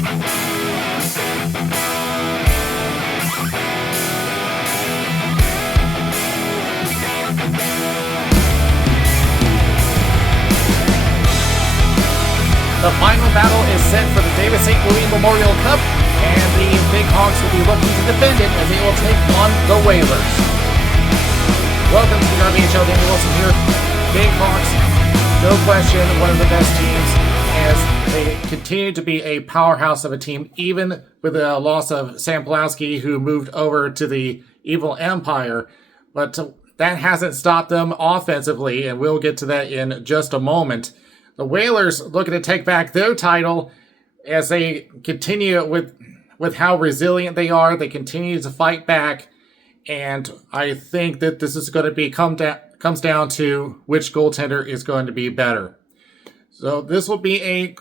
The final battle is set for the Davis St. Louis Memorial Cup, and the Big Hawks will be looking to defend it as they will take on the Whalers. Welcome to the RBHL. Danny Wilson here. Big Hawks, no question, one of the best teams as they continue to be a powerhouse of a team, even with the loss of Sam Pulaski, who moved over to the Evil Empire. But that hasn't stopped them offensively, and we'll get to that in just a moment. The Whalers looking to take back their title as they continue with how resilient they are. They continue to fight back, and I think that this is going to comes down to which goaltender is going to be better. So this will be a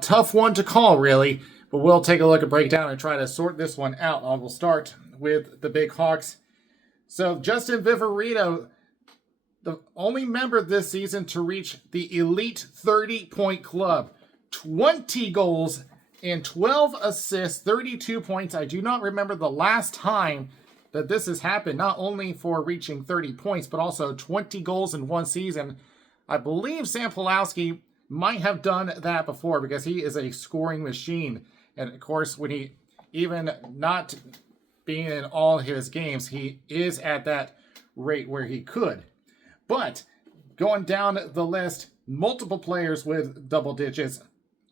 tough one to call, really, but we'll take a look and break down and try to sort this one out. I will start with the Big Hawks. So Justin Viverito, the only member this season to reach the elite 30-point club. 20 goals and 12 assists, 32 points. I do not remember the last time that this has happened, not only for reaching 30 points, but also 20 goals in one season. I believe Sam Pulaski might have done that before because he is a scoring machine. And of course, when he, even not being in all his games, he is at that rate where he could. But going down the list, multiple players with double digits.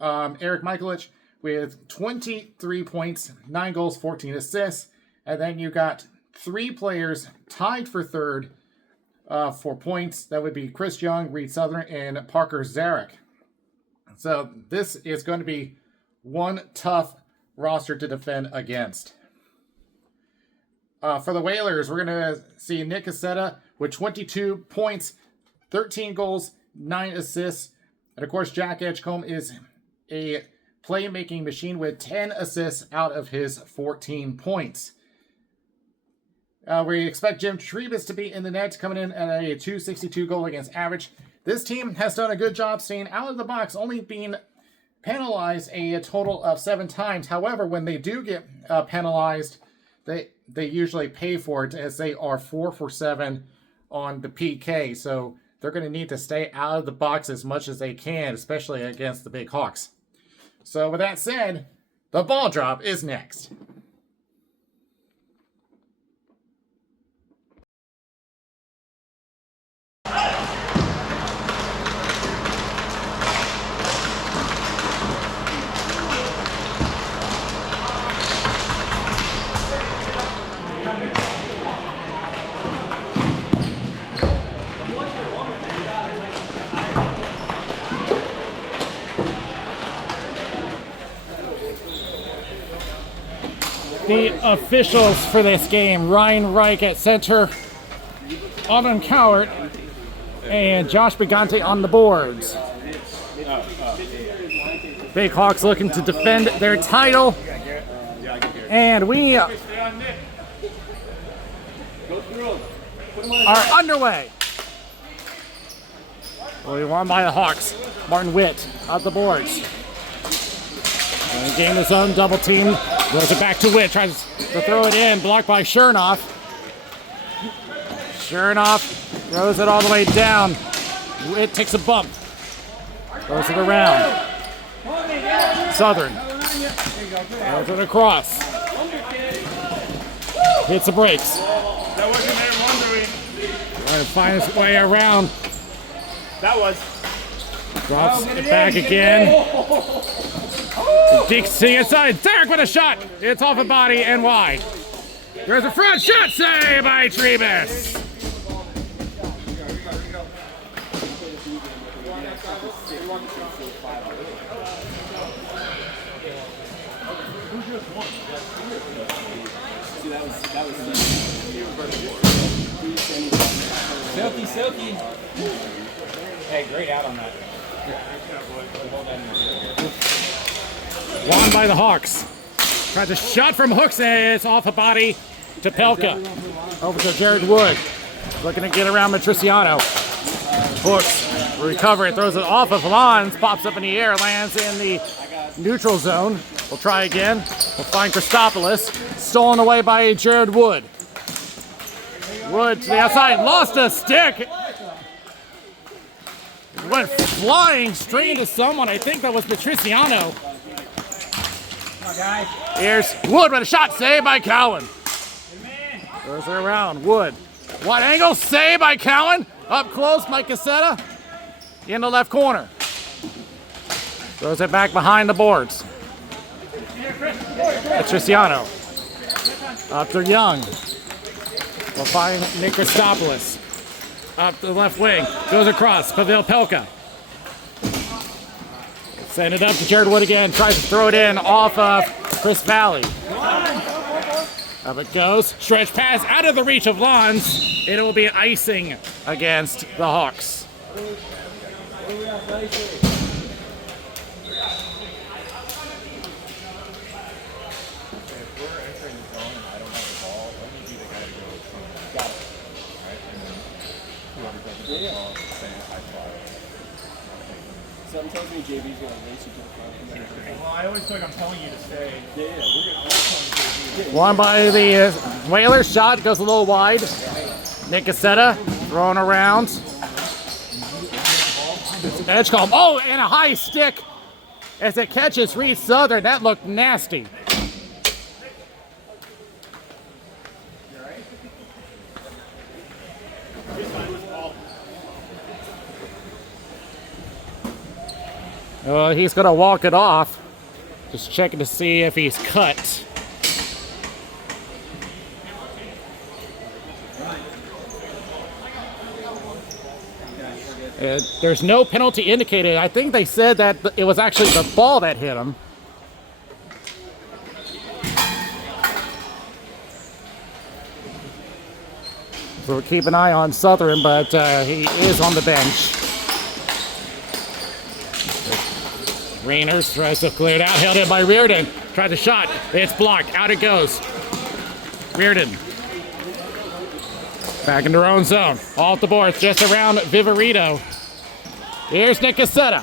Eric Mikulich with 23 points, 9 goals, 14 assists. And then you got 3 players tied for third for points. That would be Chris Young, Reed Southern, and Parker Zarek. So this is going to be one tough roster to defend against. For the Whalers, we're going to see Nick Cassetta with 22 points, 13 goals, 9 assists. And of course, Jack Edgecombe is a playmaking machine with 10 assists out of his 14 points. We expect Jim Trebus to be in the net, coming in at a .262 goal against average. This team has done a good job staying out of the box, only being penalized a total of 7 times. However, when they do get penalized, they usually pay for it, as they are 4 for 7 on the PK. So they're going to need to stay out of the box as much as they can, especially against the Big Hawks. So with that said, the ball drop is next. The officials for this game: Ryan Reich at center, Alden Cowart, and Josh Brigante on the boards. Big Hawks looking to defend their title, and we are underway. We won by the Hawks. Martin Witt at the boards. And gain his own double team. Throws it back to Witt. Tries to throw it in. Blocked by Chernoff. Chernoff throws it all the way down. Witt takes a bump. Throws it around. Southern. Throws it across. Hits the brakes. That wasn't there wondering. Trying to find his way around. That was. Drops it back again. Deeks to the inside. Derek with a shot. It's off a body and wide. There's a front shot save by Trebus. Silky. Hey, great out on that. Won by the Hawks. Tries a shot from Hooks, and it's off a body to Pelka. Over to Jared Wood. Looking to get around Matriciano. Hooks, recover it, throws it off of Lons, pops up in the air, lands in the neutral zone. We'll try again. We'll find Christopoulos. Stolen away by Jared Wood. Wood to the outside. Lost a stick. Went flying straight into someone. I think that was Patriciano. Here's Wood with a shot. Saved by Cowan. Throws it around. Wood. Wide angle. Saved by Cowan. Up close by Cassetta. In the left corner. Throws it back behind the boards. Patriciano. Up to Young. We'll find Nick Christopoulos. Up the left wing. Goes across. Pavel Pelka. Send it up to Jared Wood again. Tries to throw it in off of Chris Valley. Up it goes. Stretch pass out of the reach of Lons. It will be icing against the Hawks. Something tells me JB's gonna race you to the front. Well, I always feel like I'm telling you to stay. Yeah, we're gonna always tell One by the Whalers. Shot goes a little wide. Nick Cassetta throwing around. Edge call. Oh, and a high stick as it catches Reed Southern. That looked nasty. He's going to walk it off. Just checking to see if he's cut. There's no penalty indicated. I think they said that it was actually the ball that hit him. So we'll keep an eye on Southern, but he is on the bench. Rainers tries to clear it out, held in by Reardon. Tried the shot, it's blocked, out it goes. Reardon. Back in their own zone, off the boards, just around Viverito. Here's Nick Cassetta.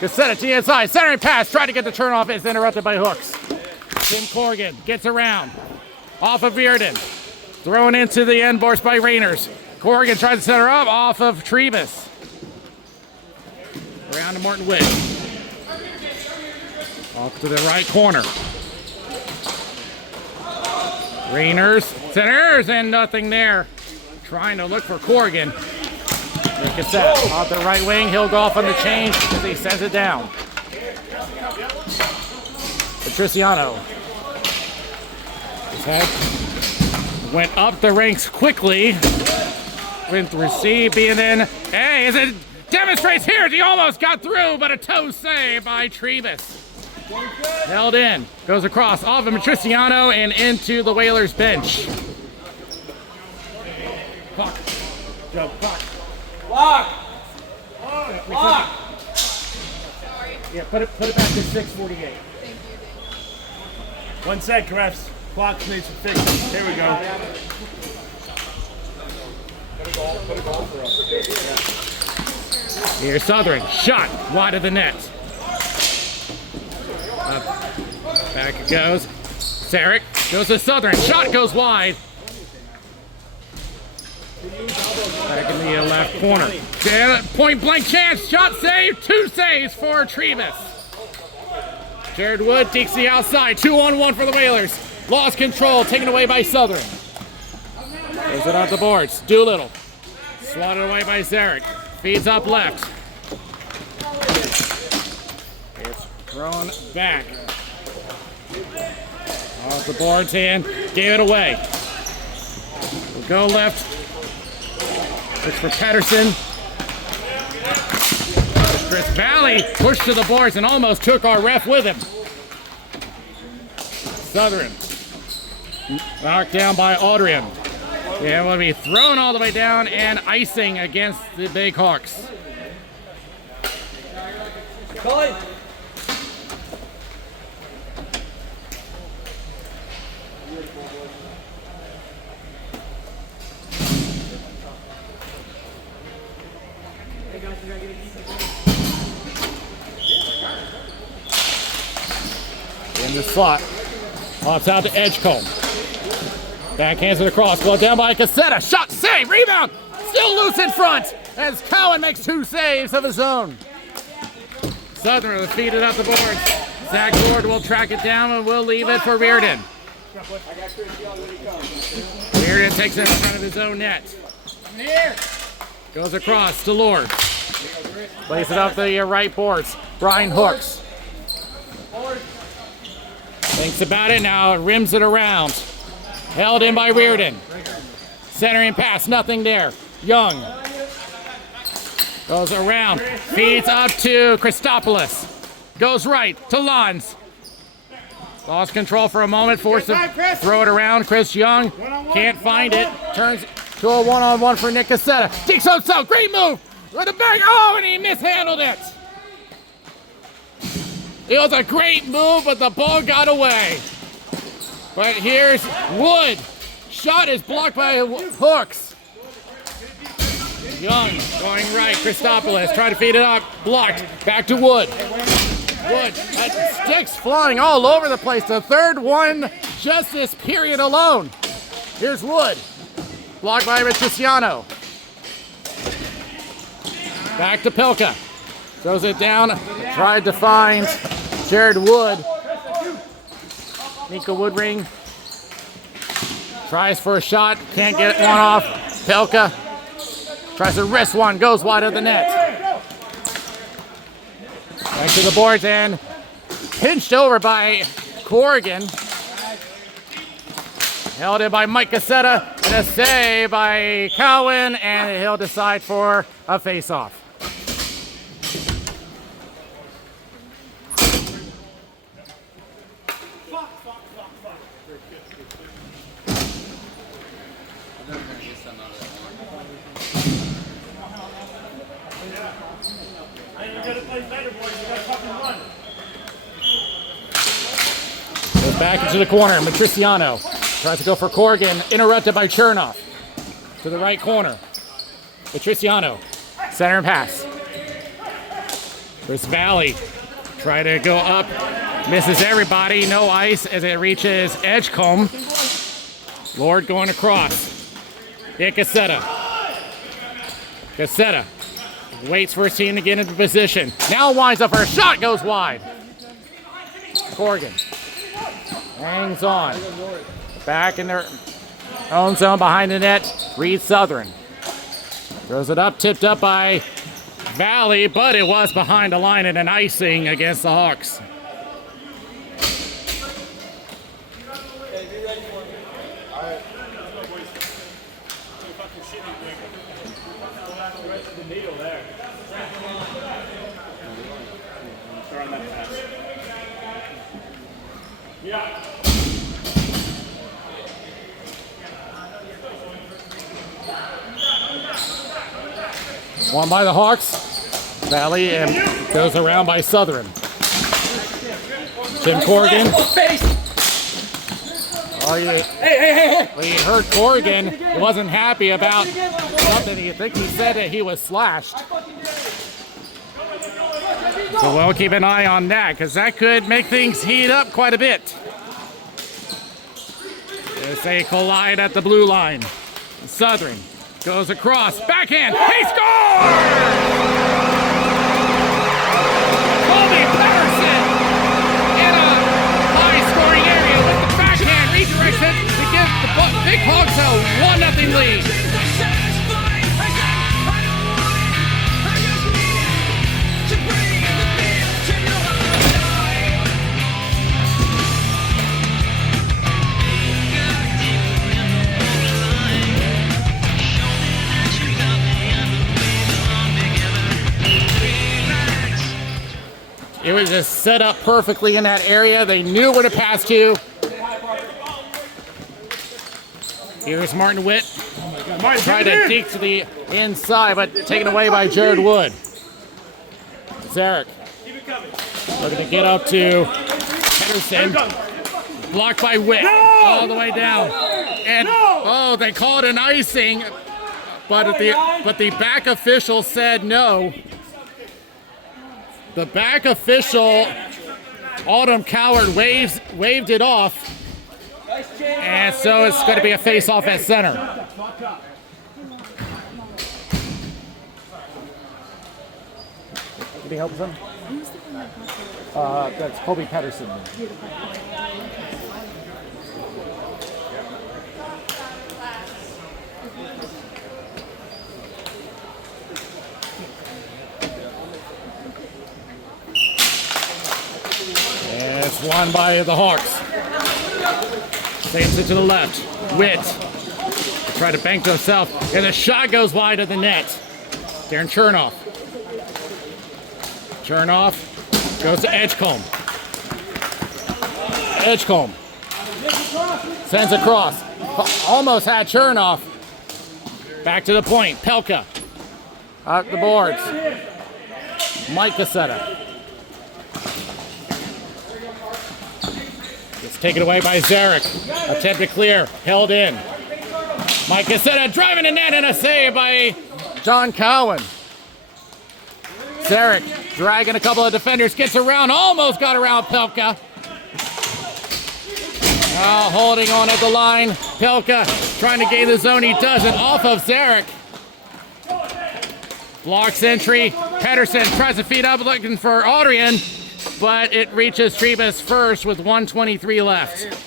Cassetta to the inside, centering pass, tried to get the turnoff, it's interrupted by Hooks. Tim Corrigan gets around, off of Reardon. Thrown into the end boards by Rainers. Corrigan tries to center up, off of Trebus. Around to Morton Witt. Off to the right corner. Rainers, centers, and nothing there. Trying to look for Corrigan. Nick Cassetta off the right wing. He'll go off on the change as he sends it down. Patriciano. His head went up the ranks quickly. Went to receive, being in. Hey, as it demonstrates here, he almost got through, but a toe save by Trebus. Held in, goes across off of Matriciano and into the Whalers bench. Clock. Joe, clock. Block! Block! Yeah, put it back to 6:48. 1 sec, refs. Clock needs to fix. Here we go. Put a goal for us. Here's Southern, shot wide of the net. Back it goes. Sarek goes to Southern. Shot goes wide. Back in the left corner. Point blank chance. Shot save. 2 saves for Trebus. Jared Wood takes the outside. 2-on-1 for the Whalers. Lost control. Taken away by Southern. Goes it off the boards. Doolittle. Swatted away by Zarek. Feeds up left. It's thrown back. Off the boards and gave it away. We'll go left. Looks for Patterson. Chris Valley pushed to the boards and almost took our ref with him. Southern. Knocked down by Audrian. And will be thrown all the way down and icing against the Big Hawks. Colin! In the slot. Pops out to Edgecombe. Backhands it across. Well down by Cassetta. Shot, save, rebound. Still loose in front as Cowan makes 2 saves of his own. Southern will feed it up the boards. Zach Lord will track it down and will leave it for Reardon. Reardon takes it in front of his own net. Goes across to Lord. Plays it up the right boards. Brian hooks. Thinks about it now, rims it around. Held in by Reardon. Centering pass, nothing there. Young. Goes around, feeds up to Christopoulos. Goes right to Lons. Lost control for a moment, forced to throw it around. Chris Young can't find it. Turns to a one-on-one for Nick Cassetta. Digs so, great move. With a bang, oh, and he mishandled it. It was a great move, but the ball got away. But here's Wood. Shot is blocked by Hooks. Young going right. Christopoulos trying to feed it up. Blocked. Back to Wood. Wood. Sticks flying all over the place. The third one just this period alone. Here's Wood. Blocked by Matriciano. Back to Pilka. Throws it down. Tried to find Jared Wood. Nico Woodring tries for a shot. Can't get one off. Pilka tries to wrist one. Goes wide of the net. Back to the boards and pinched over by Corrigan. Held in by Mike Cassetta. And a save by Cowan. And he'll decide for a face-off. Goes back into the corner. Matriciano tries to go for Corrigan. Interrupted by Chernoff. To the right corner. Matriciano. Center and pass. Chris Valley. Try to go up. Misses everybody. No ice as it reaches Edgecombe. Lord going across. Hit Cassetta. Cassetta waits for his team to get into position. Now winds up for a shot. Goes wide. Corrigan hangs on. Back in their own zone behind the net. Reed Southern. Throws it up. Tipped up by Valley, but it was behind the line and an icing against the Hawks. Won by the Hawks. Valley and goes around by Southern. Tim Corrigan. Oh, you heard Corrigan. He wasn't happy about something. I think he said that he was slashed. So we'll keep an eye on that because that could make things heat up quite a bit. As they collide at the blue line. Southern goes across. Backhand. He scores! Colby Patterson in a high-scoring area with the backhand redirects it to give the Big Hogs a 1-0 lead. It was just set up perfectly in that area. They knew where to pass to. Here's Martin Witt. Tried to deke to the inside, but taken away by Jared Wood. Zarek looking to get up to Pedersen. Blocked by Witt all the way down. And oh, they called an icing, but the back official said no. The back official Autumn Coward waved it off. And so it's going to be a face-off at center. Did he help him? That's Colby Pedersen. And it's won by the Hawks. Saves it to the left. Witt. Try to bank to himself. And the shot goes wide of the net. Darren Chernoff. Chernoff goes to Edgecombe. Edgecombe. Sends across. Almost had Chernoff. Back to the point. Pelka. Out the boards. Mike Cassetta. It's taken away by Zarek. Attempt to clear. Held in. Mike Cassetta driving the net and a save by John Cowan. Zarek dragging a couple of defenders. Gets around. Almost got around Pelka. Now holding on at the line. Pelka trying to gain the zone. He doesn't. Off of Zarek. Blocks entry. Pedersen tries to feed up looking for Adrian, but it reaches Trebus first with 1:23 left.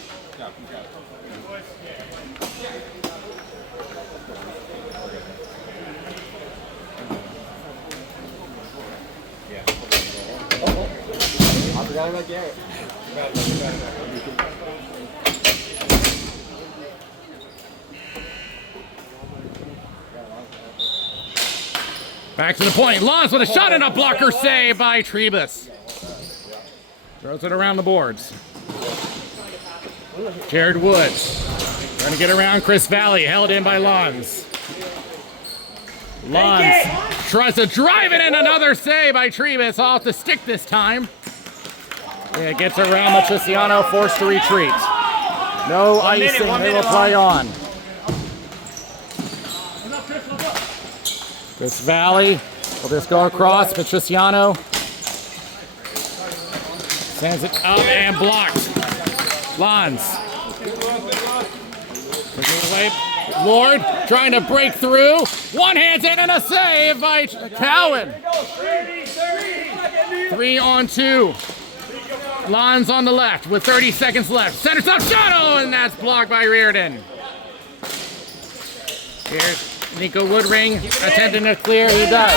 I forgot about Garrett. Back to the point. Lawns with a shot and a blocker save by Trebus. Throws it around the boards. Jared Woods trying to get around Chris Valley. Held in by Lawns. Lawns tries to drive it in. Another save by Trebus. Off the stick this time. Yeah, it gets around Matriciano. Forced to retreat. No icing. They will play on. Chris Valley will just go across. Matriciano sends it up and blocked. Lawns. Lord trying to break through. One hand's in and a save by Cowan. 3-on-2. Lawns on the left with 30 seconds left. Centers up shot, and that's blocked by Reardon. Here's Nico Woodring attempting to clear. He does.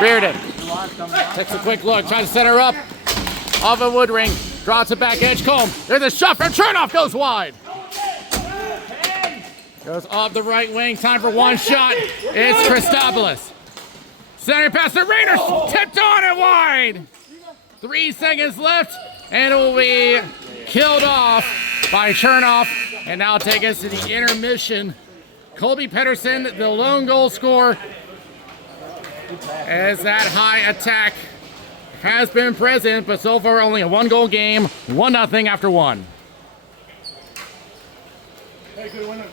Reardon takes a quick look, tries to set her up. Off of Woodring, drops it back. Edgecombe. There's a shot from Chernoff, goes wide. Goes off the right wing. Time for one shot. It's Christopoulos. Center pass to Raiders. Tipped on it wide. 3 seconds left, and it will be killed off by Chernoff. And now take us to the intermission. Colby Pedersen, the lone goal scorer, as that high attack has been present, but so far only a 1-goal game, 1-0 after 1. Hey, good winner.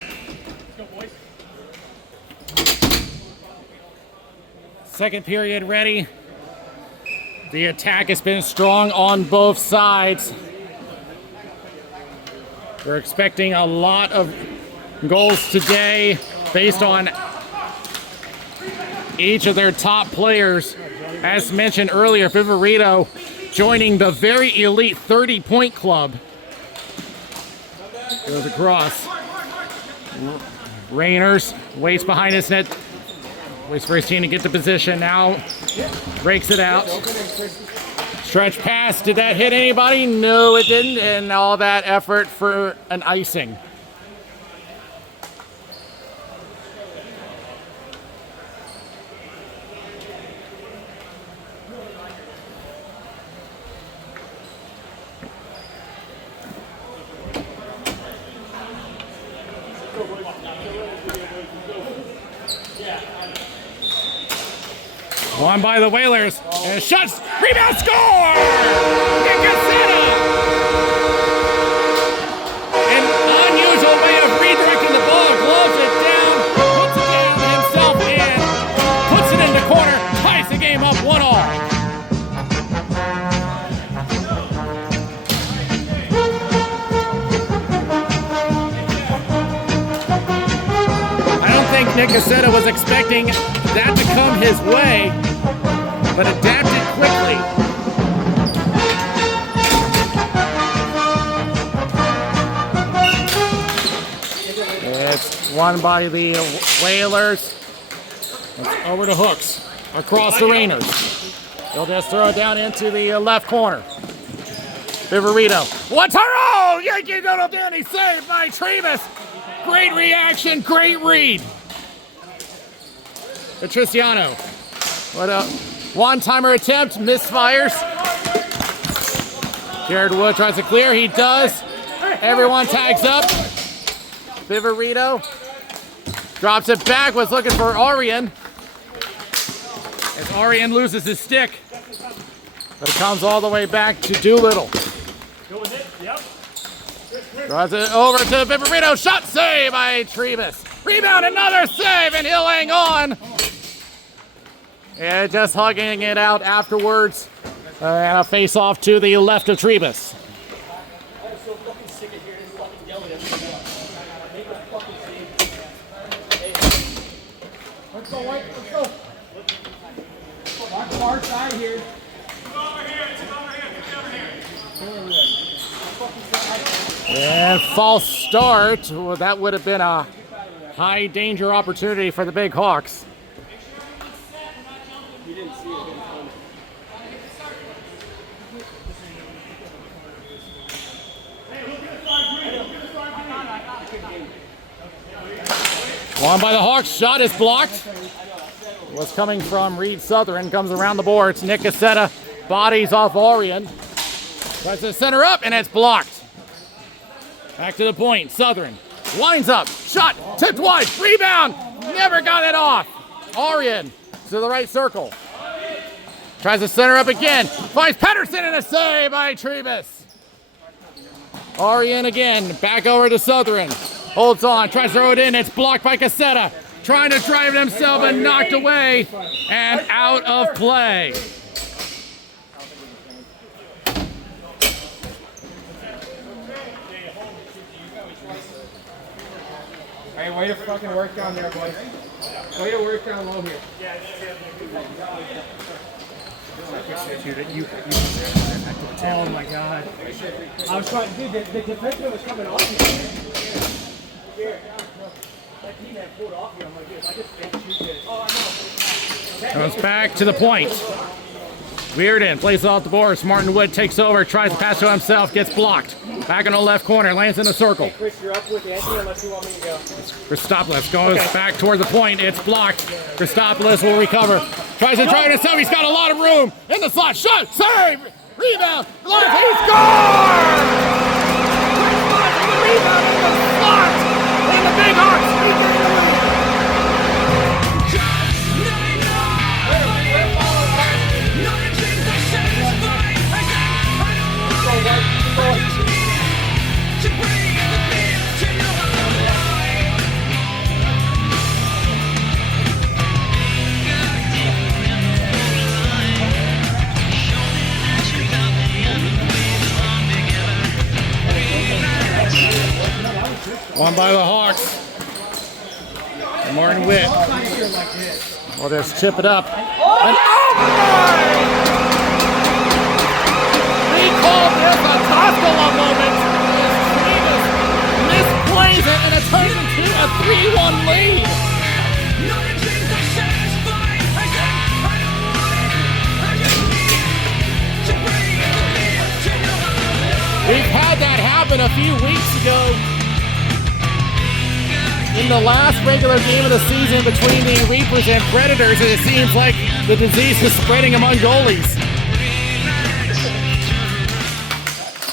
Let's go, boys. Second period ready. The attack has been strong on both sides. We're expecting a lot of goals today based on each of their top players. As mentioned earlier, Viverito joining the very elite 30-point club. Goes across. Rayners waits behind his net. Waits for his team to get the position. Now breaks it out. Stretch pass. Did that hit anybody? No, it didn't. And all that effort for an icing. Won by the Whalers. And shots, rebound, score! Nick Cassetta! An unusual way of redirecting the ball. Gloves it down, puts it down himself in, puts it in the corner, ties the game Nick Cassetta was expecting that to come his way, but adapted quickly. It's won by the Whalers. It's over to Hooks, across the Rainers. They'll just throw it down into the left corner. Viverito. What's her own? Yankee Doodle Danny saved by Trevis. Great reaction, great read. Patriciano. What a one-timer attempt, misfires. Jared Wood tries to clear, he does. Everyone tags up. Viverito drops it back, was looking for Arian. As Arian loses his stick. But it comes all the way back to Doolittle. Go with it. Yep. Draws it over to Viverito. Shot save by Trevis. Rebound, another save, and he'll hang on. And just hugging it out afterwards. And a face off to the left of Trevis. I'm so fucking sick of hearing this fucking yelling at me. Make a fucking save. Let's go, White. Let's go. Mark the far side here. And false start. Well, that would have been a high danger opportunity for the Big Hawks. You didn't see it. Won by the Hawks. Shot is blocked. Was coming from Reed Southern. Comes around the boards. Nick Cassetta bodies off Orion. Tries to center up, and it's blocked. Back to the point. Southern winds up. Shot. Tipped wide. Rebound. Never got it off. Orion to the right circle. Tries to center up again. Finds Pedersen and a save by Trevis. Orion again. Back over to Southern. Holds on. Tries to throw it in. It's blocked by Cassetta. Trying to drive it himself and knocked away and out of play. Hey, way to fucking work down there, boys. Way to work down low here. Oh my god. I was trying, dude, the defenseman was coming off you. Here. That team had pulled off you. I'm like, dude, I just think shoot this. Oh, I know. Comes back to the point. Weirden plays off the boards. Martin Wood takes over, tries to pass to himself, gets blocked. Back in the left corner, lands in a circle. Hey, Chris, you're up with Anthony unless you want me to go. Christopoulos goes back toward the point. It's blocked. Christopoulos will recover. Tries to drive it himself. He's got a lot of room in the slot. Shot, save, rebound, glove, he scores! The rebound in the slot, and the Big Hawks take the lead. Won by the Hawks. And Martin Witt will just chip it up. And override! We call this a Toscola moment. Davis misplays it and it turns into a 3-1 lead. We've had that happen a few weeks ago. In the last regular game of the season between the Reapers and Predators, it seems like the disease is spreading among goalies.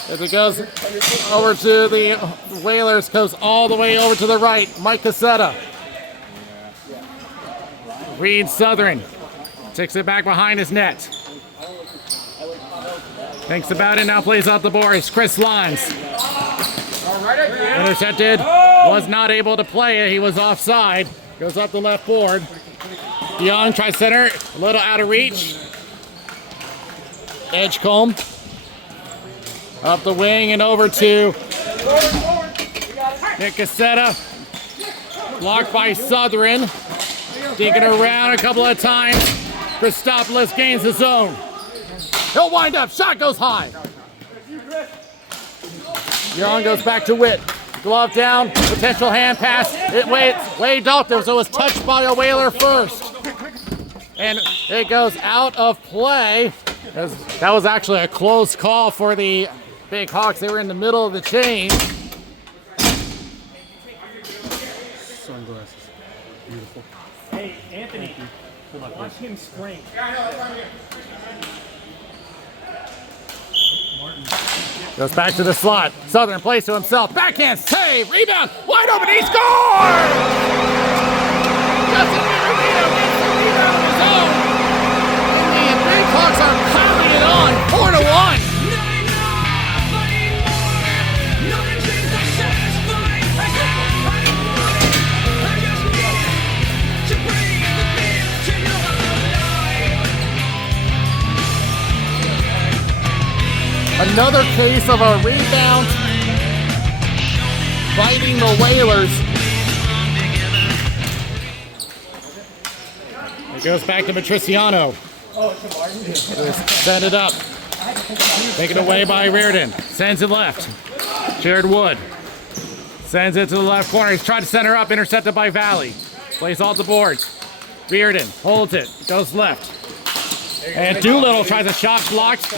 As it goes over to the Whalers, goes all the way over to the right. Mike Cassetta. Reed Southern takes it back behind his net. Thinks about it, now plays out the boards. Chris Lons. Intercepted, was not able to play it. He was offside. Goes up the left board. Young tries center, a little out of reach. Edgecombe. Up the wing and over to Nick Cassetta. Blocked by Southern. Digging around a couple of times. Christopoulos gains the zone. He'll wind up. Shot goes high. Young goes back to Witt. Glove down. Potential hand pass. It waved off there, so it was touched by a Whaler first. And it goes out of play. That was actually a close call for the Big Hawks. They were in the middle of the chain. Sunglasses. Beautiful. Hey, Anthony, watch him spring. Goes back to the slot. Southern plays to himself. Backhand save. Rebound. Wide open. He scores! Justin Viverito gets the rebound of his own. And the Big Hawks are piling it on. 4-1. Another case of a rebound biting the Whalers. It goes back to Matriciano. Set it up. Taken away by Reardon. Sends it left. Jared Wood. Sends it to the left corner. He's trying to center up. Intercepted by Valley. Plays all the boards. Reardon holds it. Goes left. And Doolittle tries a shot blocked.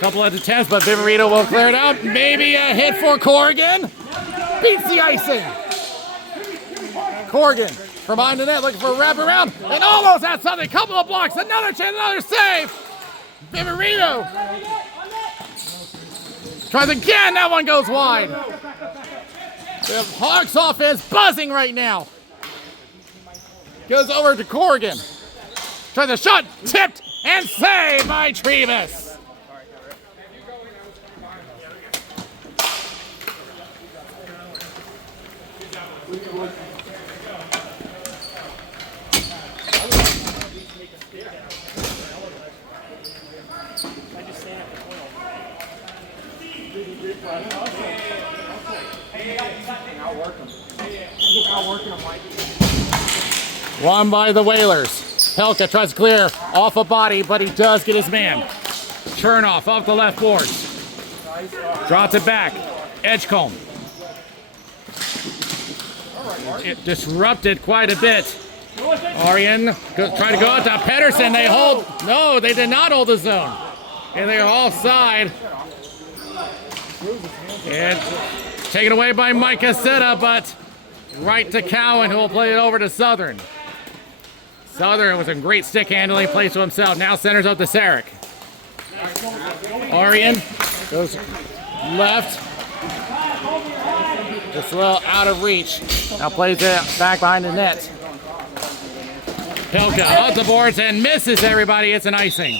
Couple of attempts, but Viverito will clear it out. Maybe a hit for Corrigan. Beats the icing. Corrigan from behind the net looking for a wraparound. And almost had something. Couple of blocks. Another chance, another save. Viverito tries again. That one goes wide. The Hawks offense buzzing right now. Goes over to Corrigan. Tries a shot. Tipped and saved by Trevis. Won by the Whalers. Pelka tries to clear off a body, but he does get his man. Chernoff off the left boards. Drops it back. Edgecombe. It disrupted quite a bit. Arian trying to go out to Pedersen. They hold. No, they did not hold the zone. And they're offside. And taken away by Mike Cassetta, but right to Cowan, who will play it over to Southern. Southern was in great stick handling, plays to himself. Now centers up to Sarek. Arian goes left. Just a little out of reach. Now plays it back behind the net. Pelka off the boards and misses everybody. It's an icing.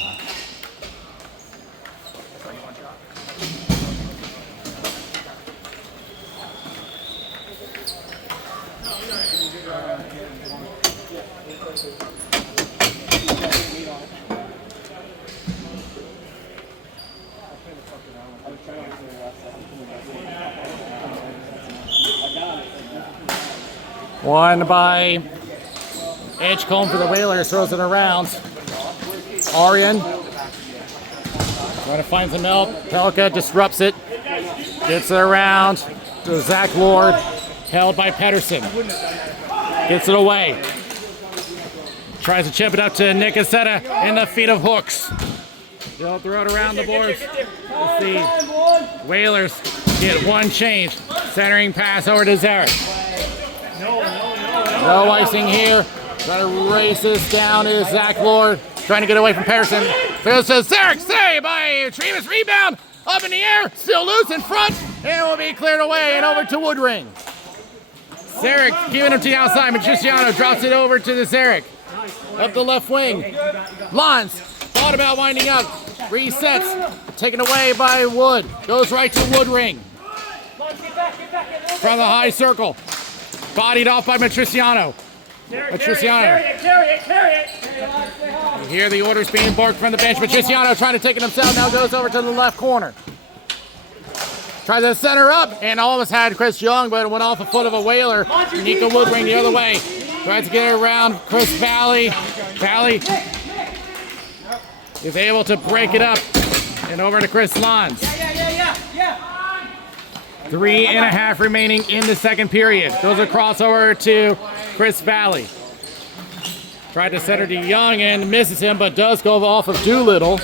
Won by Edgecombe for the Whalers, throws it around. Arian trying to find some help. Pelka disrupts it. Gets it around to Zach Lord. Held by Pedersen. Gets it away. Tries to chip it up to Nick Cassetta in the feet of Hooks. They'll throw it around the boards. Let's see. Whalers get one change. Centering pass over to Zarek. No icing here. Trying to race this down is Zach Lord. Trying to get away from Pedersen. Goes to Zarek. Save by Trevis. Rebound. Up in the air. Still loose in front. And will be cleared away and over to Woodring. Zarek giving him to the outside. Matriciano drops it over to the Zarek. Up the left wing. Lons thought about winding up. Resets. Taken away by Wood. Goes right to Woodring. From the high circle. Bodied off by Matriciano. Matriciano. Carry it. You hear the orders being barked from the bench. Matriciano trying to take it himself. Now goes over to the left corner. Tries to center up and almost had Chris Young, but it went off the foot of a whaler. Nico Woodring the other way. Tries to get it around Chris Valley. Valley is able to break it up and over to Chris Lons. 3.5 remaining in the second period. Goes across over to Chris Valley. Tried to center to Young and misses him, but does go off of Doolittle.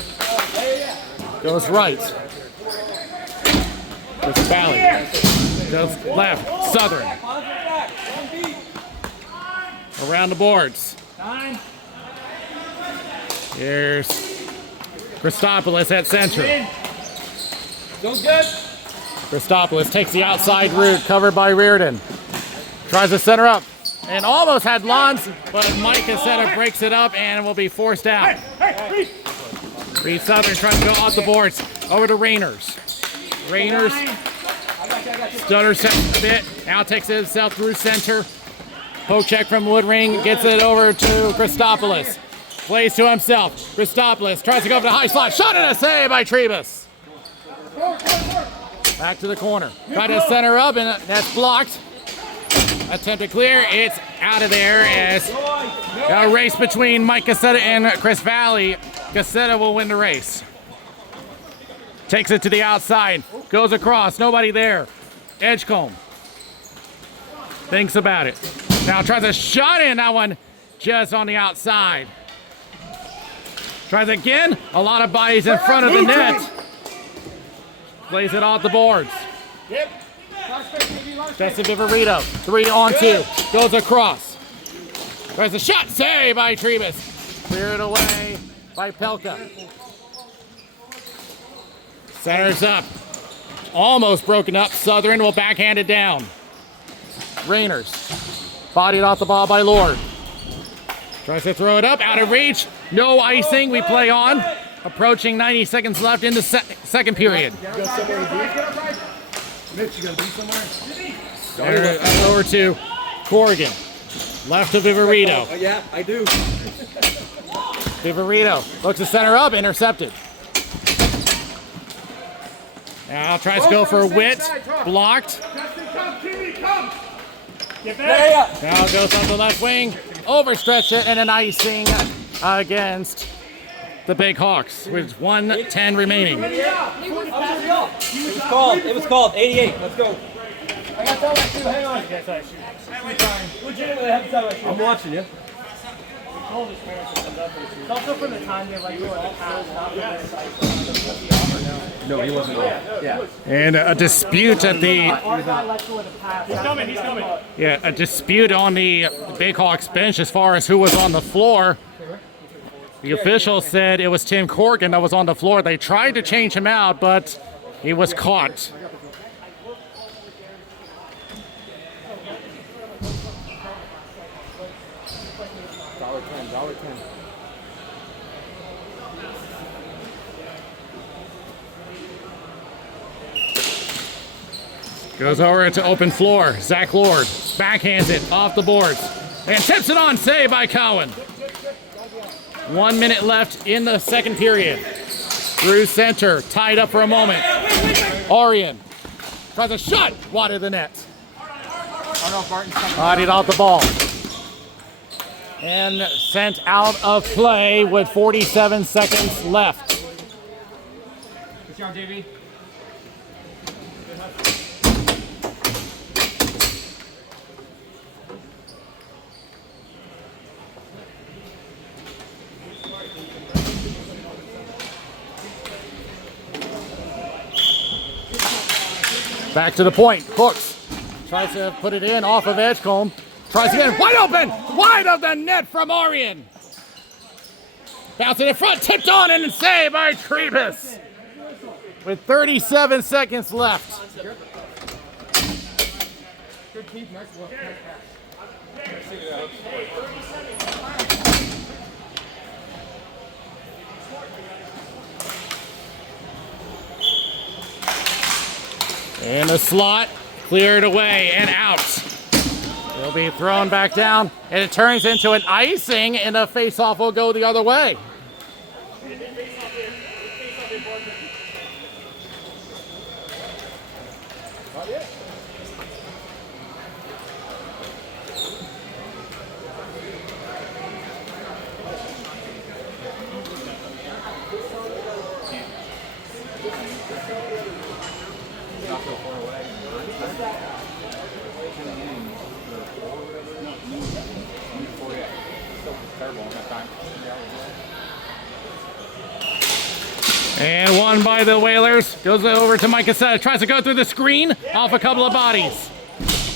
Goes right. Chris Valley. Goes left. Southern. Around the boards. Here's Christopoulos at center. Goes good. Christopoulos takes the outside route, covered by Reardon. Tries to center up and almost had Lons, but Mike Cassetta breaks it up and will be forced out. Reed Southern tries to go off the boards. Over to Rainers. Rainers stutters a bit. Now takes it himself through center. Poke check from Woodring. Gets it over to Christopoulos. Plays to himself. Christopoulos tries to go for the high slot. Shot and a save by Trebus. Back to the corner. Try to center up and that's blocked. Attempt to clear. It's out of there as a race between Mike Cassetta and Chris Valley. Cassetta will win the race. Takes it to the outside. Goes across. Nobody there. Edgecombe. Thinks about it. Now tries a shot in that one just on the outside. Tries again. A lot of bodies in front of the net. Plays it off the boards. Justin Viverito. 3-on-2. Goes across. Tries a shot. Save by Trebus. Cleared away by Pelka. Centers up. Almost broken up. Southern will backhand it down. Rainers. Bodied off the ball by Lord. Tries to throw it up. Out of reach. No icing. We play on. Approaching 90 seconds left in the second period. Mitch, you gonna be somewhere? Over to Corrigan. Left to Viverito. Yeah, I do. Viverito looks to center up. Intercepted. Now tries to go for Witt. Blocked. Now goes on the left wing. Overstretch it and an icing against the Big Hawks with 1:10 remaining. It was called. 88. Let's go. I got that one too. Hang on. Legitimately, I have to tell you. I'm watching you. It's also from the time they like No, he wasn't on. Yeah. And a dispute at the He's coming. yeah, a dispute on the Big Hawks bench as far as who was on the floor. The official said it was Tim Corrigan that was on the floor. They tried to change him out, but he was caught. $10. Goes over to open floor. Zach Lord backhands it off the boards and tips it on. Save by Cowan. 1 minute left in the second period. Through center, tied up for a moment. Arian tries a shot, wide of the net. Bodied off the ball. And sent out of play with 47 seconds left. Good job, JB. Back to the point. Cooks tries to put it in off of Edgecombe. Tries again. Wide open! Wide of the net from Arian. Bounce it in front. Tipped on and saved by Trebus. With 37 seconds left. Good keep. Nice look. In the slot, cleared away and out. It'll be thrown back down, and it turns into an icing, and the face-off will go the other way. And one by the Whalers. Goes over to Mike Cassetta. Tries to go through the screen off a couple of bodies.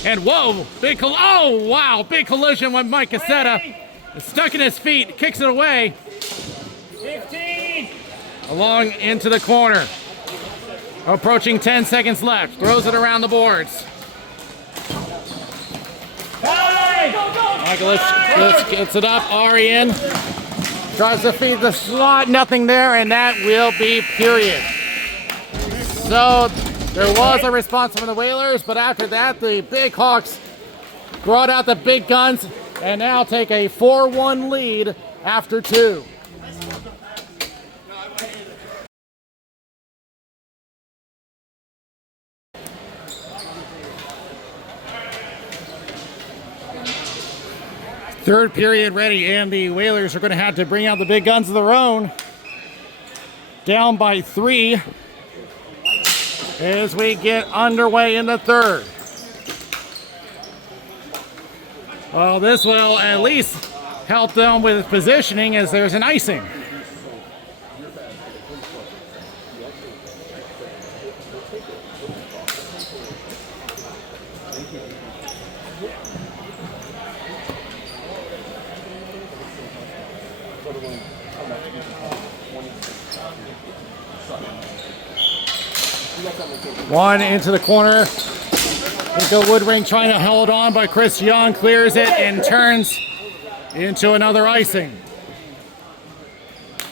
And whoa, oh wow, big collision with Mike Cassetta. Stuck in his feet, kicks it away. 15. Along into the corner. Approaching 10 seconds left. Throws it around the boards. Michael gets it up. Arian tries to feed the slot. Nothing there, and that will be period. So there was a response from the Whalers, but after that, the Big Hawks brought out the big guns and now take a 4-1 lead after 2. Third period ready, and the Whalers are going to have to bring out the big guns of their own. Down by 3 as we get underway in the third. Well, this will at least help them with positioning as there's an icing. One into the corner. Nico Woodring trying to hold on, but Chris Young clears it and turns into another icing.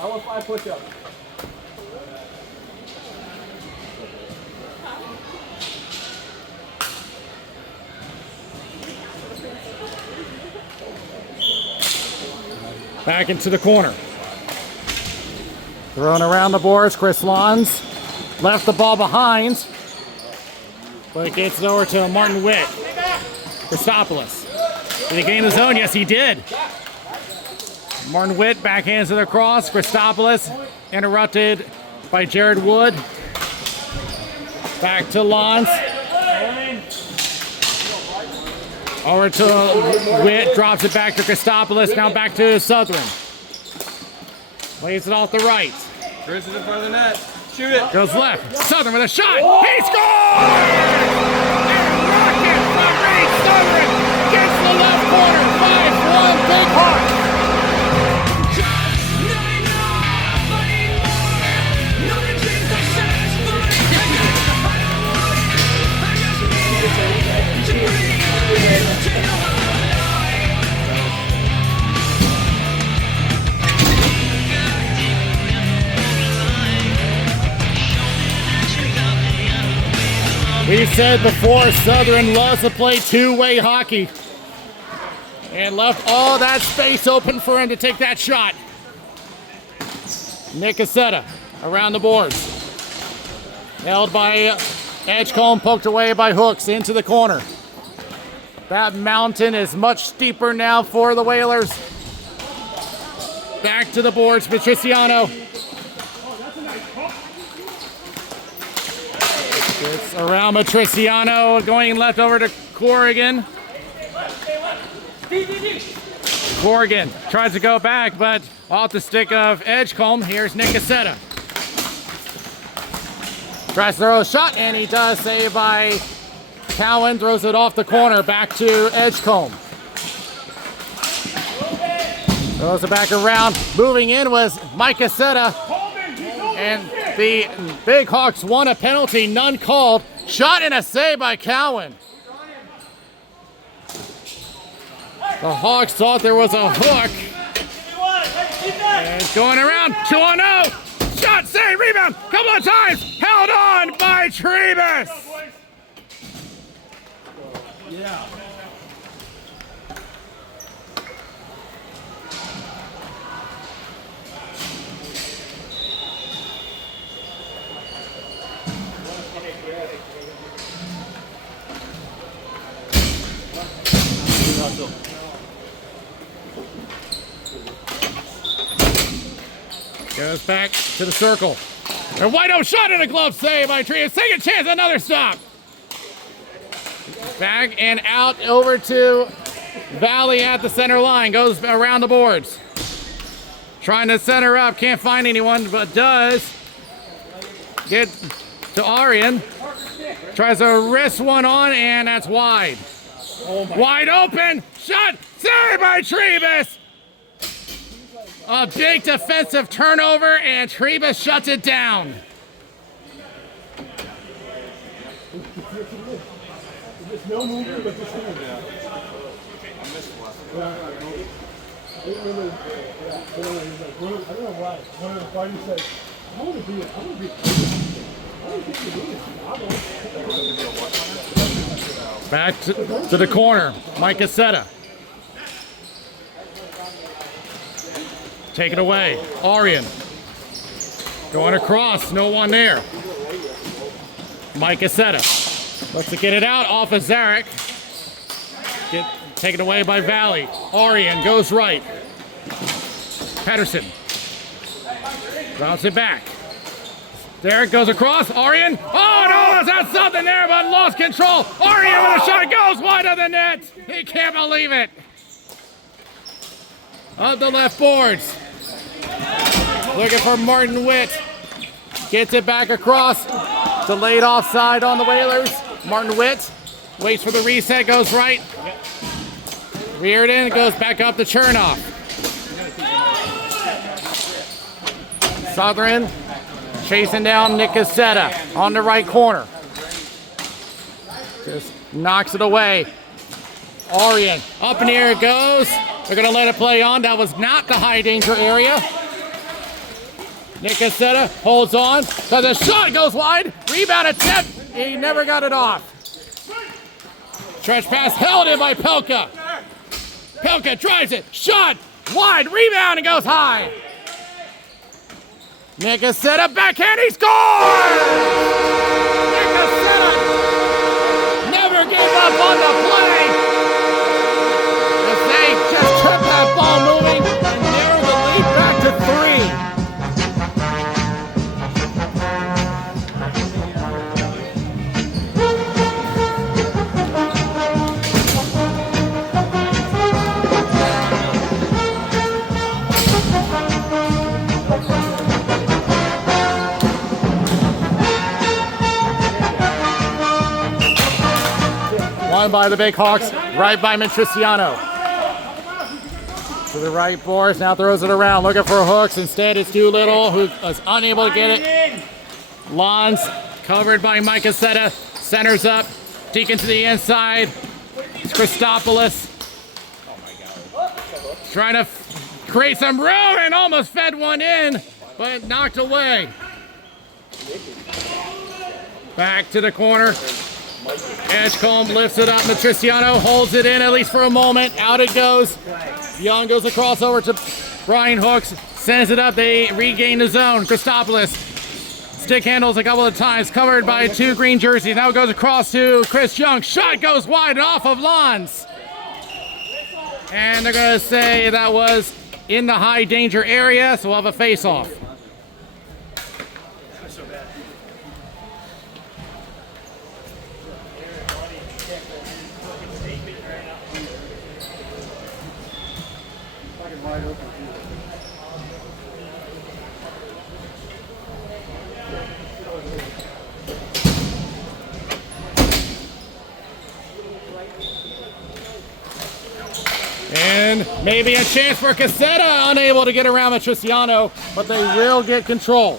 I want 5 push-ups. Back into the corner. Thrown around the boards. Chris Lons left the ball behind, but gets it over to Martin Witt. Christopoulos. Did he gain the zone? Yes, he did. Martin Witt backhands to the cross. Christopoulos interrupted by Jared Wood. Back to Lons. Over to Witt. Drops it back to Christopoulos. Now back to Southern. Lays it off the right. Chris is in front of the net. Shoot it. Goes left. Southern with a shot. He scores! And rocket from Reed Southern gets the left corner. 5-1 Big Hawks. We said before, Southern loves to play two-way hockey and left all that space open for him to take that shot. Nick Cassetta around the boards. Held by Edgecombe, poked away by Hooks into the corner. That mountain is much steeper now for the Whalers. Back to the boards, Patriciano. It's around Matriciano, going left over to Corrigan. Corrigan tries to go back, but off the stick of Edgecombe. Here's Nick Cassetta. Tries to throw a shot, and he does, saved by Cowan. Throws it off the corner, back to Edgecombe. Throws it back around. Moving in was Mike Cassetta. And the Big Hawks won a penalty, none called. Shot and a save by Cowan. The Hawks thought there was a hook. And it's going around, 2-0. Shot, save, rebound, couple of times. Held on by Trebus. Yeah. Goes back to the circle. A wide open shot and a glove save by Tree. Second chance, another stop. Back and out over to Valley at the center line. Goes around the boards. Trying to center up. Can't find anyone, but does get to Arian. Tries to wrist one on, and that's wide. Wide open. Shot. Saved by Trebus. A big defensive turnover, and Trebus shuts it down. No movement, but just moving. I don't know why. One of the parties said, I want to be Back to the corner. Mike Cassetta. Take it away. Arian. Going across. No one there. Mike Cassetta. Looks to get it out off of Zarek. Taken away by Valley. Arian goes right. Pedersen. Rounds it back. Zarek goes across. Arian. Oh no, that's something there, but lost control. Arian with a shot goes wide of the net. He can't believe it. Of the left boards. Looking for Martin Witt. Gets it back across. Delayed offside on the Whalers. Martin Witt waits for the reset, goes right. Reardon goes back up to Chernoff. Southern chasing down Nick Cassetta on the right corner. Just knocks it away. Arian, up in the air it goes. They're going to let it play on. That was not the high danger area. Nick Cassetta holds on. So the shot goes wide. Rebound attempt. He never got it off. Stretch pass held in by Pelka. Pelka drives it. Shot. Wide. Rebound and goes high. Nick Cassetta backhand. He scores! Nick Cassetta never gave up on the play. As they just kept that ball moving and narrowed the lead back to 3. Won by the Big Hawks, right by Matriciano. To the right boards, now throws it around, looking for hooks. Instead, it's Doolittle, who is unable to get it. Lons, covered by Mike Cassetta, centers up. Deacon to the inside. It's Christopoulos. Trying to create some room and almost fed one in, but knocked away. Back to the corner. Edgecombe lifts it up. Matriciano holds it in, at least for a moment. Out it goes. Young goes across over to Brian Hooks. Sends it up. They regain the zone. Christopoulos stick handles a couple of times. Covered by 2 green jerseys. Now it goes across to Chris Young. Shot goes wide and off of Lons. And they're going to say that was in the high danger area, so we'll have a face-off. And maybe a chance for Cassetta, unable to get around Matriciano, but they will get control.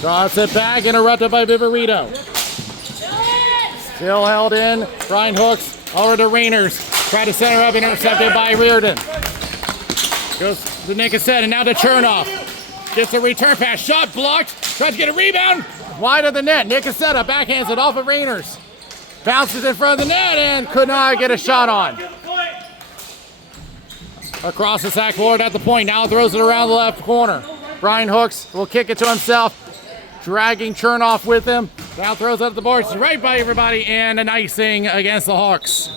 Drops it back, interrupted by Viverito. Still held in. Brian Hooks over to Rainers. Try to center up, intercepted by Reardon. Goes to Nick Cassetta, now to Chernoff. Gets a return pass, shot blocked. Tries to get a rebound. Wide of the net. Nick Cassetta backhands it off of Rainers. Bounces in front of the net and could not get a shot on. Across the sack board at the point. Now throws it around the left corner. Brian Hooks will kick it to himself. Dragging Chernoff with him. Now throws it at the boards right by everybody and an icing against the Hawks.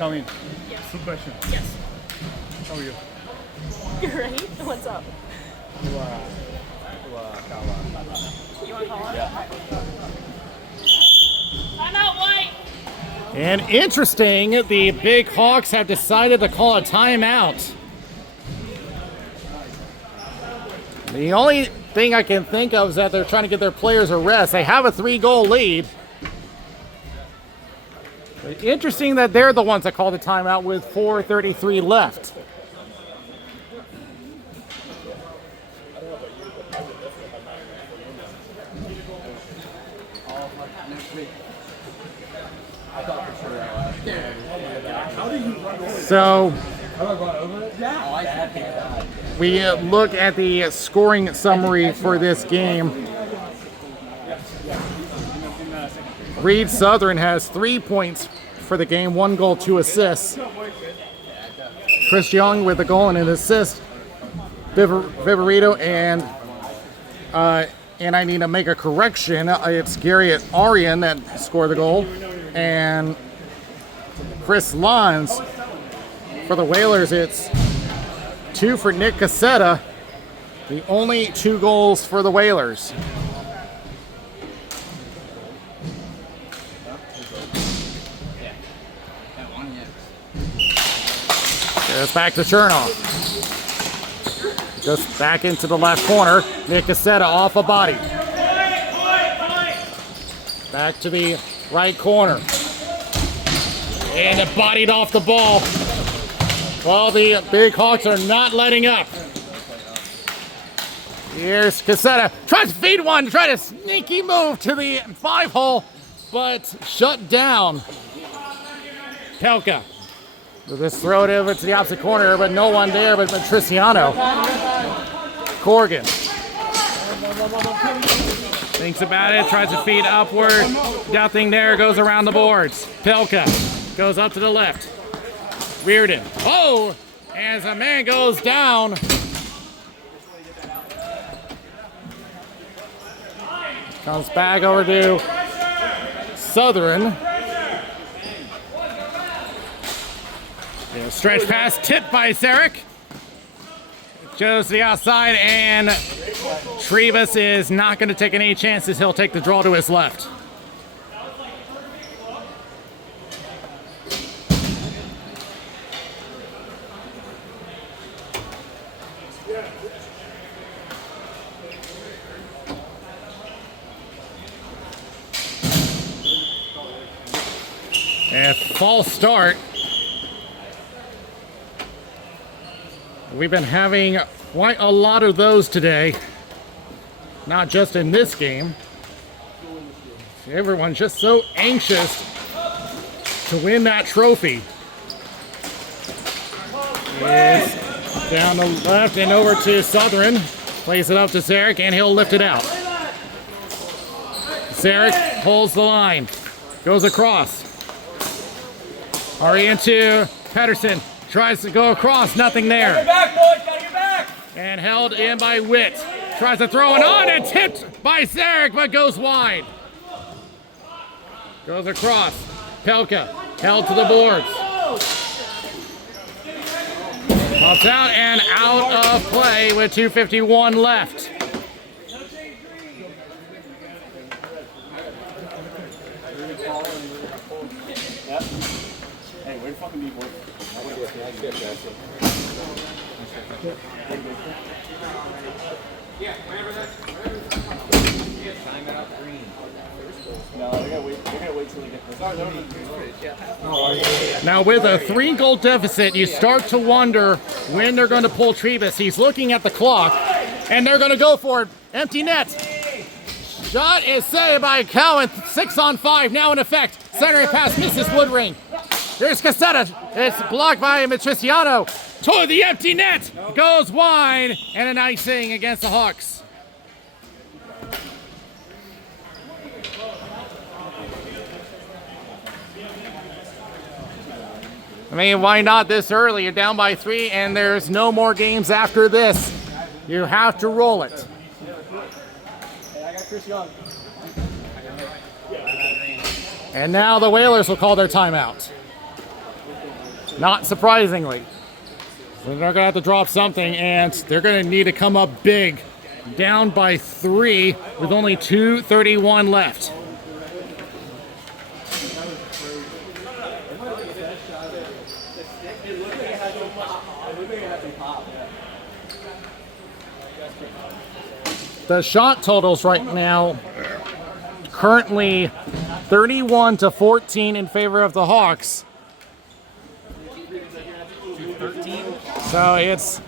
Colleen. Yes. Quick question. Yes. How are you? Great. What's up? You want to call it? Yeah. I'm out, White. And interesting, the Big Hawks have decided to call a timeout. The only thing I can think of is that they're trying to get their players a rest. They have a 3-goal lead. But interesting that they're the ones that called the timeout with 4:33 left. So we look at the scoring summary for this game. Reed Southern has 3 points for the game, 1 goal, 2 assists. Chris Young with a goal and an assist. Viverito and I need to make a correction. It's Garrett Arian that scored the goal, and Chris Lons. For the Whalers, it's 2 for Nick Cassetta. The only 2 goals for the Whalers. It's back to Chernoff. Just back into the left corner. Nick Cassetta off a body. Back to the right corner. And it bodied off the ball. Well, the Big Hawks are not letting up. Here's Cassetta. Tries to feed one, try to sneaky move to the 5-hole, but shut down. Pelka. We'll just throw it over to the opposite corner, but no one there but Matriciano. Corrigan. Thinks about it, tries to feed upward. Nothing there, goes around the boards. Pelka goes up to the left. Reardon. Oh! As a man goes down. Comes back over to Southern. Stretch pass tipped by Sarek. Goes to the outside, and Trevas is not going to take any chances. He'll take the draw to his left. A false start. We've been having quite a lot of those today, not just in this game. Everyone's just so anxious to win that trophy. It's down the left and over to Southern. Plays it up to Zarek, and he'll lift it out. Zarek holds the line, goes across. Ari into Pedersen. Tries to go across, nothing there. Get back, boys, gotta get back! And held in by Witt. Tries to throw it on and tipped by Zarek, but goes wide. Goes across. Pelka held to the boards. Pops out and out of play with 2:51 left. Hey, where the fuck are you, boy? No, they're gonna wait till they get this. Now with a 3-goal deficit, you start to wonder when they're going to pull Trevas. He's looking at the clock, and they're going to go for it. Empty net. Shot is saved by Cowan. 6-on-5 now in effect. Center pass misses Woodring. There's Cassetta. It's blocked by Matriciano. Toward the empty net. Goes wide. And an icing against the Hawks. I mean, why not this early? You're down by 3, and there's no more games after this. You have to roll it. Hey, I got Chris Young. And now the Whalers will call their timeout. not surprisingly. So they're going to have to drop something, and they're going to need to come up big. Down by 3 with only 2:31 left. The shot totals right now currently 31-14 in favor of the Hawks. So it's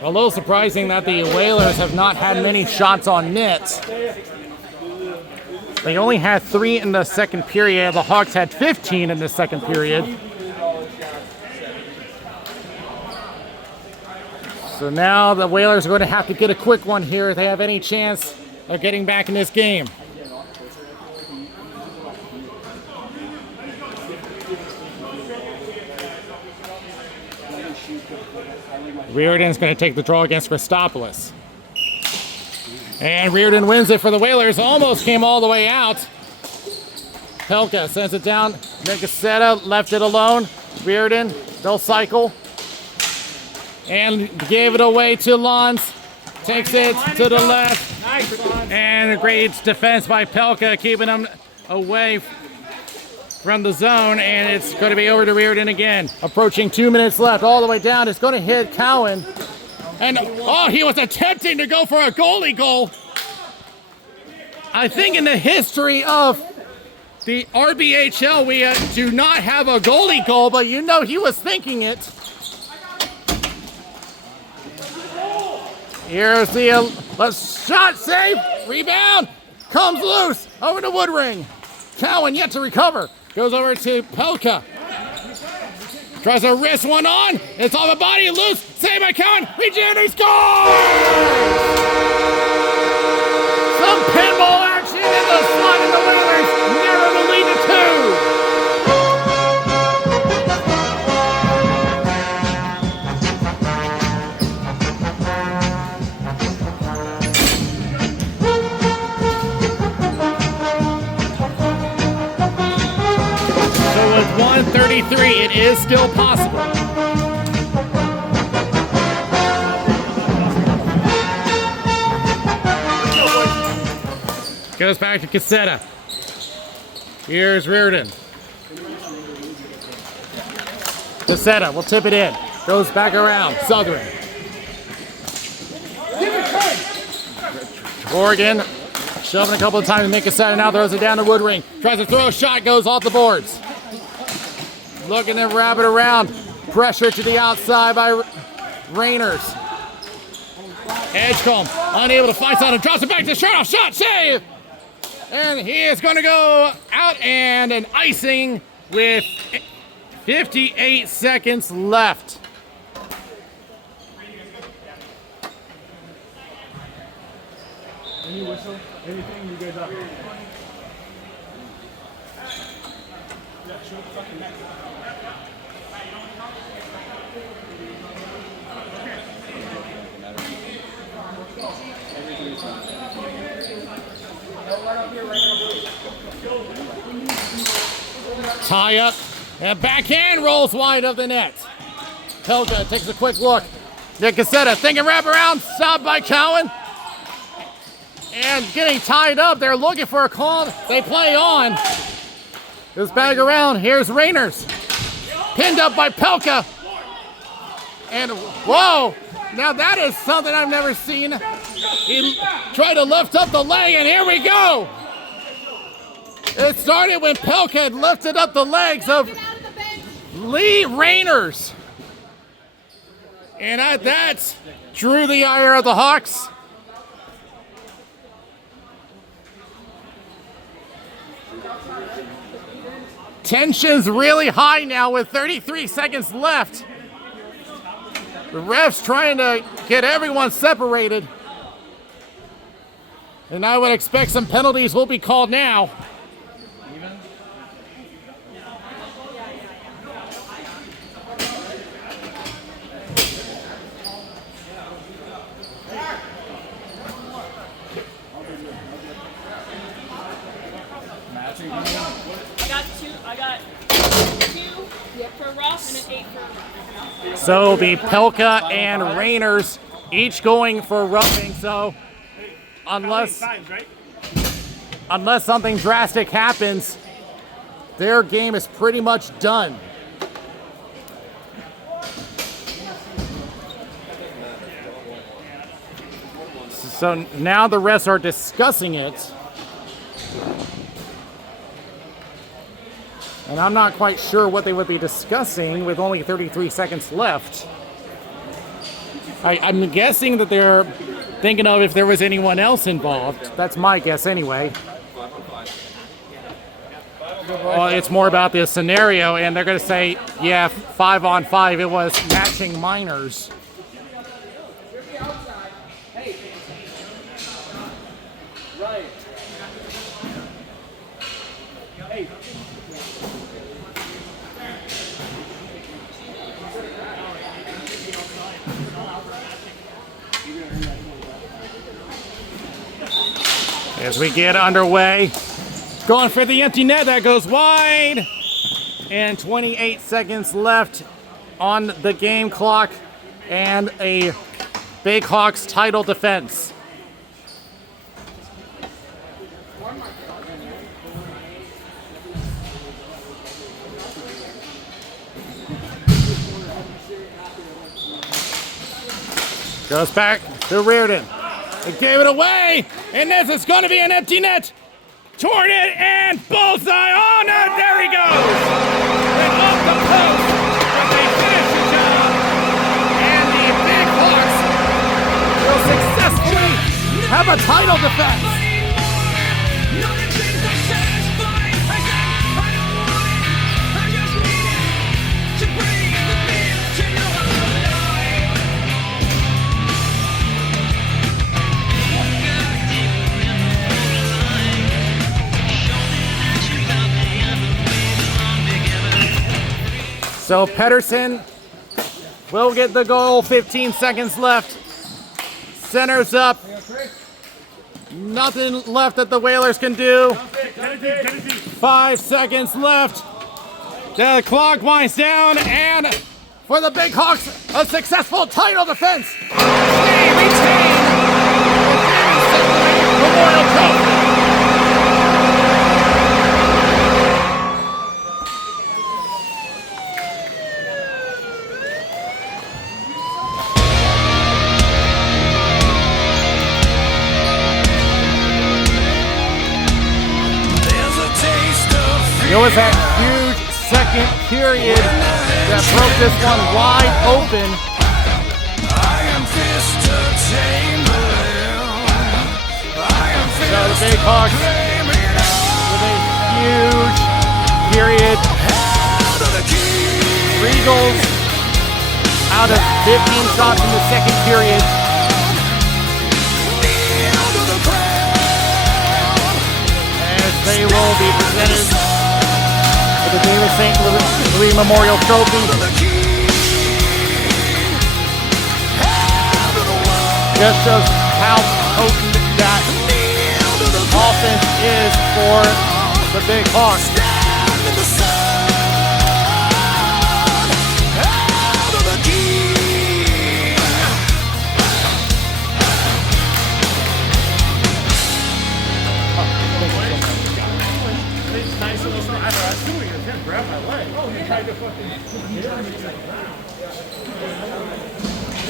a little surprising that the Whalers have not had many shots on net. They only had 3 in the second period. The Hawks had 15 in the second period. So now the Whalers are going to have to get a quick one here if they have any chance of getting back in this game. Reardon's going to take the draw against Christopoulos. And Reardon wins it for the Whalers. Almost came all the way out. Pelka sends it down. Nicasetta left it alone. Reardon, they'll cycle. And gave it away to Lons. Takes it to the left. And a great defense by Pelka, keeping him away from the zone. And it's going to be over to Reardon again. Approaching 2 minutes left. All the way down. It's going to hit Cowan. And, oh, he was attempting to go for a goalie goal. I think in the history of the RBHL, we do not have a goalie goal, but you know he was thinking it. Here's the shot, save, rebound, comes loose, over to Woodring. Cowan yet to recover, goes over to Pelka. Tries to wrist one on, it's off a body, loose, save by Cowan, Reggiani scores! Some pinball action in the slot, and the Whalers never the lead to 2. With 1:33, it is still possible. Goes back to Casetta. Here's Reardon. Casetta will tip it in. Goes back around. Southern. Oregon shoving a couple of times to make Casetta. Now throws it down to Woodring. Tries to throw a shot. Goes off the boards. Looking to wrap it around. Pressure to the outside by Rainers. Edgecombe unable to find something. Drops it back to shot off. Shot save. And he is going to go out, and an icing with 58 seconds left. Any whistle? Anything? You guys up? Tie up, and backhand rolls wide of the net. Pelka takes a quick look. Nicasetta thinking wrap around, stopped by Cowan. And getting tied up, they're looking for a call. They play on. Goes back around, here's Rainers. Pinned up by Pelka. And whoa, now that is something I've never seen. He tried to lift up the leg, and here we go. It started when Pelka had lifted up the legs of Lee Rainers. And that drew the ire of the Hawks. Tension's really high now with 33 seconds left. The ref's trying to get everyone separated. And I would expect some penalties will be called now. I got two for rough and an 8 for. So it'll be Pelka and Rainers each going for roughing. So unless something drastic happens, their game is pretty much done. So now the refs are discussing it. And I'm not quite sure what they would be discussing with only 33 seconds left. I'm guessing that they're thinking of if there was anyone else involved. That's my guess anyway. Well, it's more about this scenario, and they're going to say, yeah, 5-on-5, it was matching minors. As we get underway, going for the empty net, that goes wide. And 28 seconds left on the game clock, and a Big Hawks title defense. Goes back to Reardon. They gave it away, and this is going to be an empty net. Toward it, and bullseye. Oh, no, there he goes. And off the post, but they finish the job. And the Big Hawks will successfully have a title defense. So Pedersen will get the goal, 15 seconds left. Centers up. Nothing left that the Whalers can do. 5 seconds left. The clock winds down, and for the Big Hawks, a successful title defense. They retain the Memorial Cup. It was that huge second period that broke this one wide open. So the Big Hawks with a huge period. 3 goals out of 15 shots in the second period. As they will be presented the Davis St. Louis Memorial Trophy. Just shows how potent that offense is for the Big Hawks.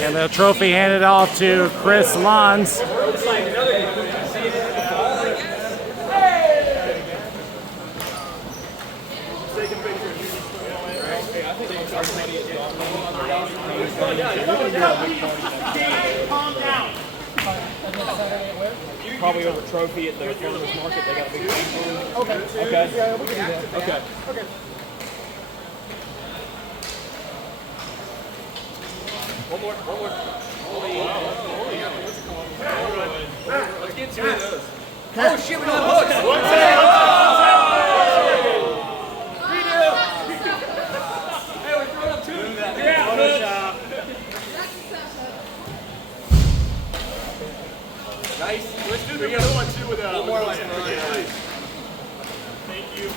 And the trophy handed off to Chris Lons. Probably over trophy at the farmers market. They got a big thing. Okay. Yeah, we can do that. Okay. One more. Let's get 2 of those. Oh shit, we don't have hooks. Hey, we're throwing up 2. Yeah, nice. Let's do the other one too with one more like Thank you.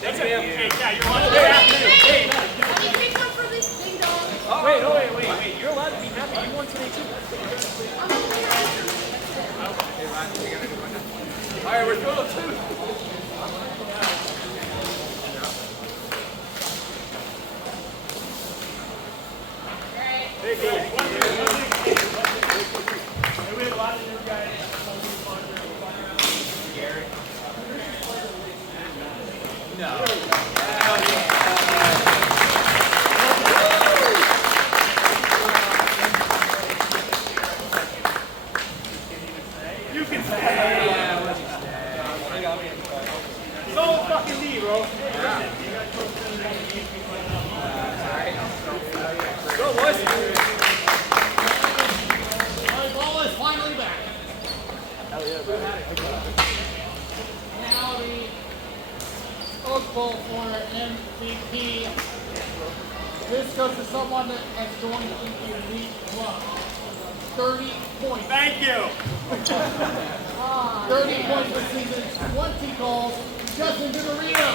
That's it. Hey, yeah, you're allowed to be Hey, happy. hey, let me take one for this ding dong. Oh, wait. You're allowed to be happy. You won today too. All right, we're going too. You can stay. It's all fucking me, bro. Go, boys. Ball is finally back. Now the Oak Bowl for MVP. This goes to someone that has joined the elite club. 30 points. Thank you. 30 points this season, 20 goals. Justin Viverito.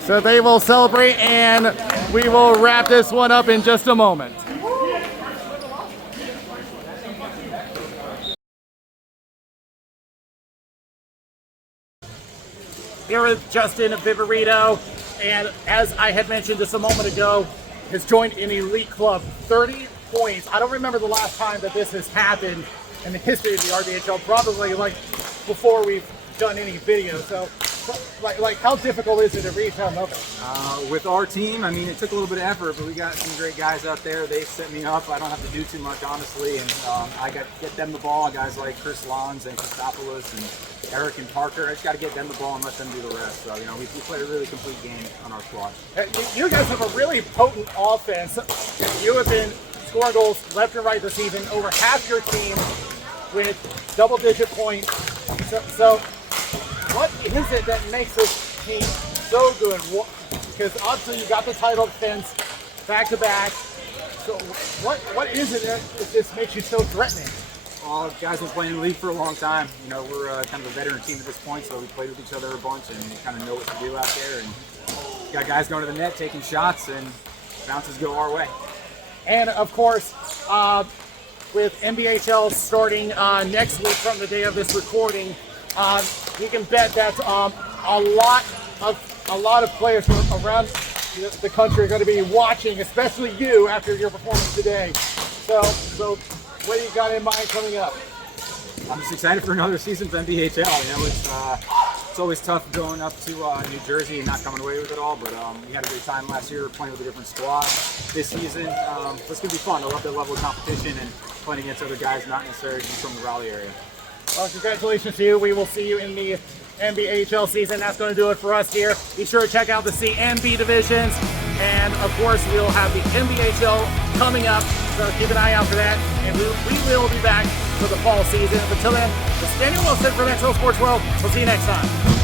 So they will celebrate, and we will wrap this one up in just a moment. Here with Justin Viverito, and as I had mentioned just a moment ago, has joined an elite club. 30 points. I don't remember the last time that this has happened in the history of the RBHL. Probably like before we've done any video. So, like how difficult is it to reach that number? With our team, I mean, it took a little bit of effort, but we got some great guys out there. They set me up. I don't have to do too much, honestly, and I got to get them the ball. Guys like Chris Lons and Christopoulos and Eric and Parker. I just got to get them the ball and let them do the rest. So, you know, we played a really complete game on our squad. You guys have a really potent offense. You have been scoring goals left and right this season. Over half your team with double-digit points. So what is it that makes this team so good? Because obviously you got the title defense back-to-back. So what is it that just makes you so threatening? All guys have been playing in the league for a long time. You know, we're kind of a veteran team at this point, so we played with each other a bunch and kind of know what to do out there. And got guys going to the net, taking shots, and bounces go our way. And of course, with NBHL starting next week from the day of this recording, you can bet that a lot of players from around the country are going to be watching, especially you, after your performance today. So what do you got in mind coming up? I'm just excited for another season of NBHL. You know, it's always tough going up to New Jersey and not coming away with it all, but we had a great time last year playing with a different squad. This season, it's going to be fun. I love that level of competition and playing against other guys not necessarily from the Raleigh area. Well, congratulations to you. We will see you in the NBHL season. That's going to do it for us here. Be sure to check out the C and B divisions. And of course, we'll have the NBHL coming up. So keep an eye out for that. And we will be back for the fall season. Until then, this is Daniel Wilson for Next Level Sports World. We'll see you next time.